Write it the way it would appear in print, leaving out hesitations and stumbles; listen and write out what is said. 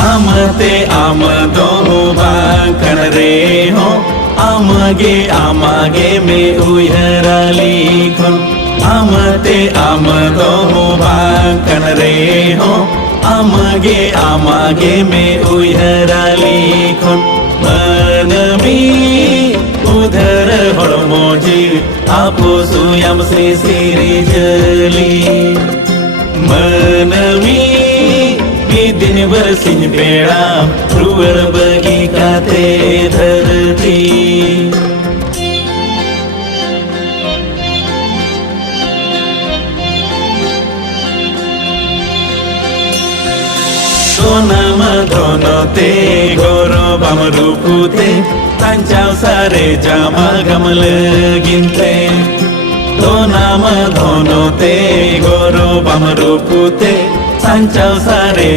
आमते आमदो बांकण रे हो आमगे में उयराली खुन आमते आमदो बांकण रे हो आमगे में उयराली खुन मनमी उधर हड़मोजी आपो सुयम से सिरी जली मनमी दिन बरसिन बेड़ा रुवर बगी काते धरती सोनम धोनते गौरवम रूपुते तांचाव सारे जामा गमल गिनते सोनम धोनते गौरवम रूपुते तांचाव सारे